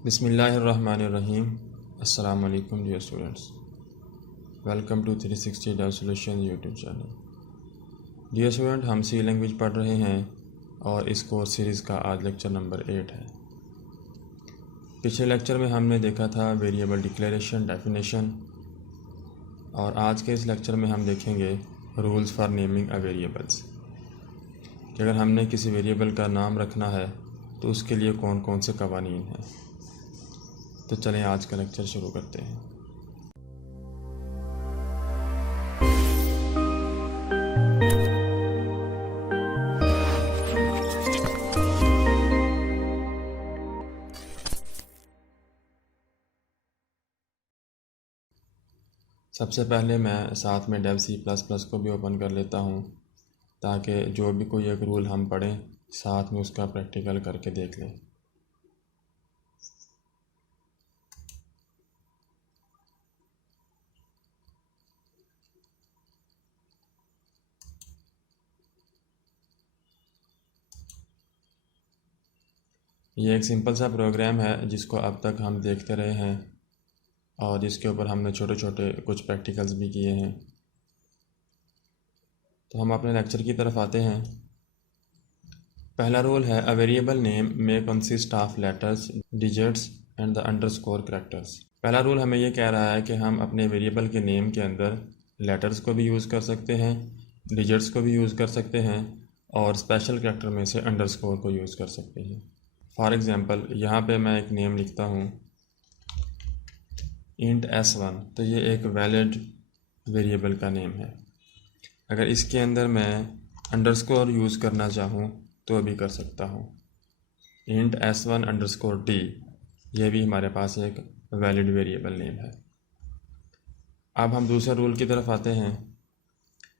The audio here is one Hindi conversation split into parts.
बिस्मिल्लाहिर्रहमानिर्रहीम। अस्सलाम वालेकुम dear students, welcome to 360 dev solution YouTube channel. Dear student, हम सी लैंग्वेज पढ़ रहे हैं और इस कोर्स सीरीज़ का आज लेक्चर नंबर 8 है। पिछले लेक्चर में हमने देखा था वेरिएबल डिक्लेरेशन, डेफिनेशन, और आज के इस लेक्चर में हम देखेंगे rules for naming a variables, कि अगर हमने किसी वेरिएबल का नाम रखना है तो उसके लिए कौन कौन से कवानीन हैं। तो चलें आज का लेक्चर शुरू करते हैं। सबसे पहले मैं साथ में डेव C++ को भी ओपन कर लेता हूं, ताकि जो भी कोई एक रूल हम पढ़ें साथ में उसका प्रैक्टिकल करके देख लें। ये एक सिंपल सा प्रोग्राम है जिसको अब तक हम देखते रहे हैं और जिसके ऊपर हमने छोटे छोटे कुछ प्रैक्टिकल्स भी किए हैं। तो हम अपने लेक्चर की तरफ आते हैं। पहला रूल है अ वेरिएबल नेम में consist of letters, digits and the underscore characters. पहला रूल हमें ये कह रहा है कि हम अपने वेरिएबल के नेम के अंदर लेटर्स को भी यूज़ कर सकते हैं, डिजिट्स को भी यूज़ कर सकते हैं और स्पेशल करैक्टर में से अंडरस्कोर को यूज़ कर सकते हैं। फॉर एग्ज़ाम्पल यहाँ पे मैं एक नेम लिखता हूँ इंट S1, तो ये एक वैलिड वेरिएबल का नेम है। अगर इसके अंदर मैं अंडरस्कोर यूज़ करना चाहूँ तो भी कर सकता हूँ। इंट S1 अंडरस्कोर D, ये भी हमारे पास एक वैलिड वेरिएबल नेम है। अब हम दूसरे रूल की तरफ आते हैं।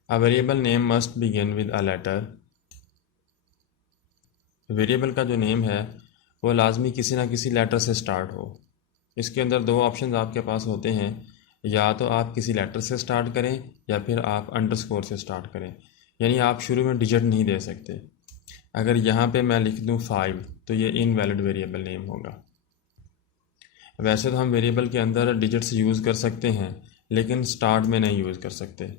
A variable name must begin with a letter. Variable का जो नेम है वो लाजमी किसी ना किसी लेटर से स्टार्ट हो। इसके अंदर दो ऑप्शन आपके पास होते हैं, या तो आप किसी लेटर से स्टार्ट करें या फिर आप अंडरस्कोर से स्टार्ट करें, यानी आप शुरू में डिजिट नहीं दे सकते। अगर यहाँ पे मैं लिख दूँ 5 तो ये इनवैलिड वेरिएबल नेम होगा। वैसे तो हम वेरिएबल के अंदर डिजिट्स यूज़ कर सकते हैं, लेकिन स्टार्ट में नहीं यूज़ कर सकते।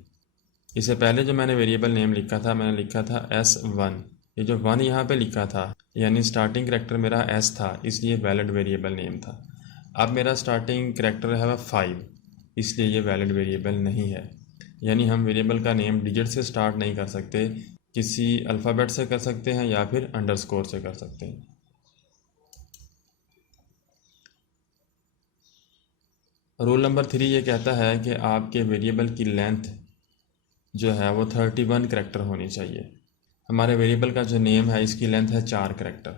इससे पहले जो मैंने वेरिएबल नेम लिखा था, मैंने लिखा था S1। ये जो 1 यहाँ पे लिखा था यानी स्टार्टिंग करैक्टर मेरा S था, इसलिए वैलिड वेरिएबल नेम था। अब मेरा स्टार्टिंग करैक्टर है वह 5, इसलिए ये वैलिड वेरिएबल नहीं है। यानी हम वेरिएबल का नेम डिजिट से स्टार्ट नहीं कर सकते, किसी अल्फ़ाबेट से कर सकते हैं या फिर अंडरस्कोर से कर सकते हैं। रूल नंबर 3 ये कहता है कि आपके वेरिएबल की लेंथ जो है वो 31 करैक्टर होनी चाहिए। हमारे वेरिएबल का जो नेम है इसकी लेंथ है 4 करैक्टर,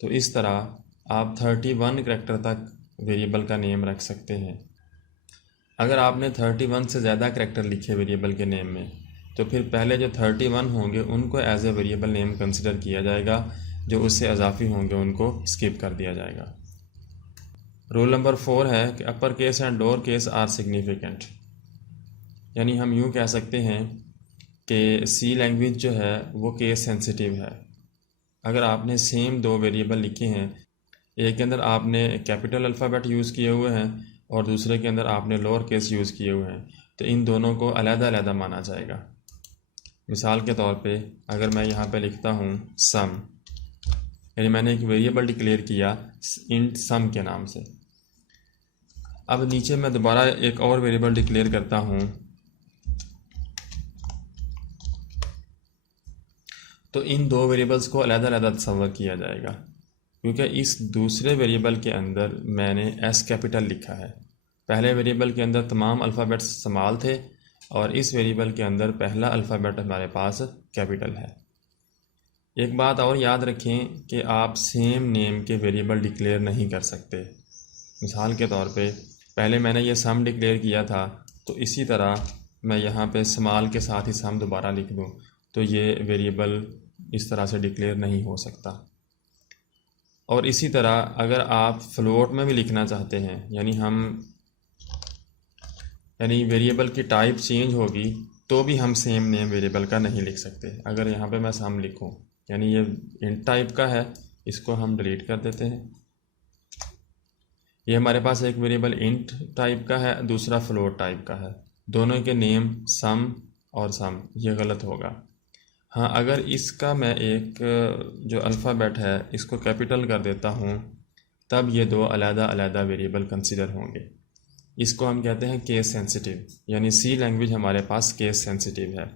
तो इस तरह आप 31 करैक्टर तक वेरिएबल का नेम रख सकते हैं। अगर आपने 31 से ज़्यादा करैक्टर लिखे वेरिएबल के नेम में, तो फिर पहले जो 31 होंगे उनको as a variable name consider किया जाएगा, जो उससे इजाफी होंगे उनको स्किप कर दिया जाएगा। रूल नंबर 4 है कि upper case and lower case are significant. यानी हम यूँ कह सकते हैं कि सी लैंग्वेज जो है वो केस सेंसिटिव है। अगर आपने सेम दो वेरिएबल लिखे हैं, एक के अंदर आपने कैपिटल अल्फ़ाबेट यूज़ किए हुए हैं और दूसरे के अंदर आपने लोअर केस यूज़ किए हुए हैं, तो इन दोनों को अलग-अलग माना जाएगा। मिसाल के तौर पे अगर मैं यहाँ पे लिखता हूँ सम, यानी मैंने एक वेरिएबल डिक्लेयर किया इंट सम के नाम से। अब नीचे मैं दोबारा एक और वेरिएबल डिक्लेयर करता हूँ, तो इन दो वेरिएबल्स को अलग-अलग तस्वर किया जाएगा, क्योंकि इस दूसरे वेरिएबल के अंदर मैंने एस कैपिटल लिखा है। पहले वेरिएबल के अंदर तमाम अल्फ़ाबेट्स स्मॉल थे और इस वेरिएबल के अंदर पहला अल्फ़ाबेट हमारे पास कैपिटल है। एक बात और याद रखें कि आप सेम नेम के वेरिएबल डिक्लेयर नहीं कर सकते। मिसाल के तौर पे पहले मैंने ये सम डिक्लेयर किया था, तो इसी तरह मैं यहाँ पे स्मॉल के साथ ही सम दोबारा लिख दूँ तो ये वेरिएबल इस तरह से डिक्लेयर नहीं हो सकता। और इसी तरह अगर आप फ्लोट में भी लिखना चाहते हैं, यानी वेरिएबल की टाइप चेंज होगी, तो भी हम सेम नेम वेरिएबल का नहीं लिख सकते। अगर यहाँ पे मैं सम लिखूँ, यानी ये इंट टाइप का है, इसको हम डिलीट कर देते हैं। ये हमारे पास एक वेरिएबल इंट टाइप का है, दूसरा फ्लोट टाइप का है। दोनों के नेम सम और सम, ये गलत होगा। हाँ, अगर इसका मैं एक जो अल्फ़ाबेट है इसको कैपिटल कर देता हूँ तब ये दो अलग-अलग वेरिएबल कंसीडर होंगे। इसको हम कहते हैं केस सेंसिटिव, यानी सी लैंग्वेज हमारे पास केस सेंसिटिव है।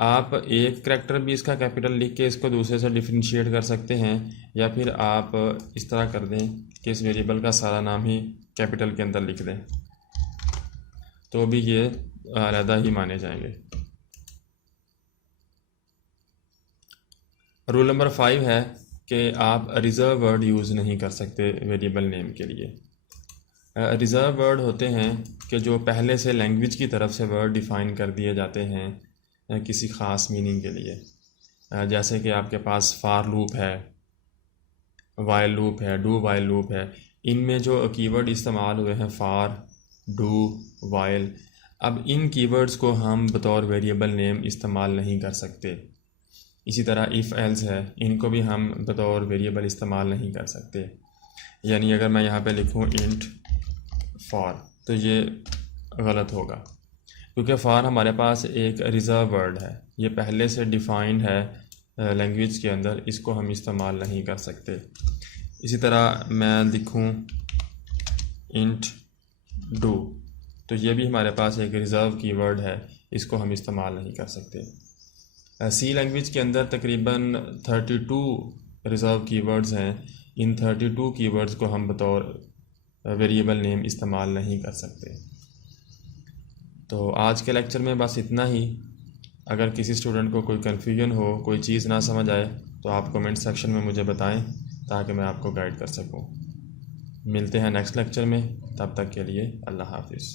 आप एक करैक्टर भी इसका कैपिटल लिख के इसको दूसरे से डिफरेंशिएट कर सकते हैं, या फिर आप इस तरह कर दें कि इस वेरिएबल का सारा नाम ही कैपिटल के अंदर लिख दें, तो भी ये अलग ही माने जाएंगे। रूल नंबर 5 है कि आप रिज़र्व वर्ड यूज़ नहीं कर सकते वेरिएबल नेम के लिए। रिज़र्व वर्ड होते हैं कि जो पहले से लैंग्वेज की तरफ से वर्ड डिफ़ाइन कर दिए जाते हैं किसी ख़ास मीनिंग के लिए। जैसे कि आपके पास फार लूप है, वाइल लूप है, डू वाइल लूप है। इनमें जो कीवर्ड इस्तेमाल हुए हैं फार, डू, वाइल, अब इन कीवर्ड्स को हम बतौर वेरिएबल नेम इस्तेमाल नहीं कर सकते। इसी तरह इफ़ एल्स है, इनको भी हम बतौर वेरिएबल इस्तेमाल नहीं कर सकते। यानी अगर मैं यहाँ पे लिखूँ इंट फॉर तो ये गलत होगा, क्योंकि फॉर हमारे पास एक रिज़र्व वर्ड है, ये पहले से डिफ़ाइंड है लैंग्वेज के अंदर, इसको हम इस्तेमाल नहीं कर सकते। इसी तरह मैं लिखूँ इंट डू तो ये भी हमारे पास एक रिज़र्व कीवर्ड है, इसको हम इस्तेमाल नहीं कर सकते। सी लैंग्वेज के अंदर तकरीबन 32 रिज़र्व कीवर्ड्स हैं। इन 32 कीवर्ड्स को हम बतौर वेरिएबल नेम इस्तेमाल नहीं कर सकते। तो आज के लेक्चर में बस इतना ही। अगर किसी स्टूडेंट को कोई कन्फ्यूजन हो, कोई चीज़ ना समझ आए, तो आप कमेंट सेक्शन में मुझे बताएं ताकि मैं आपको गाइड कर सकूं। मिलते हैं नेक्स्ट लेक्चर में, तब तक के लिए अल्लाह हाफिज़।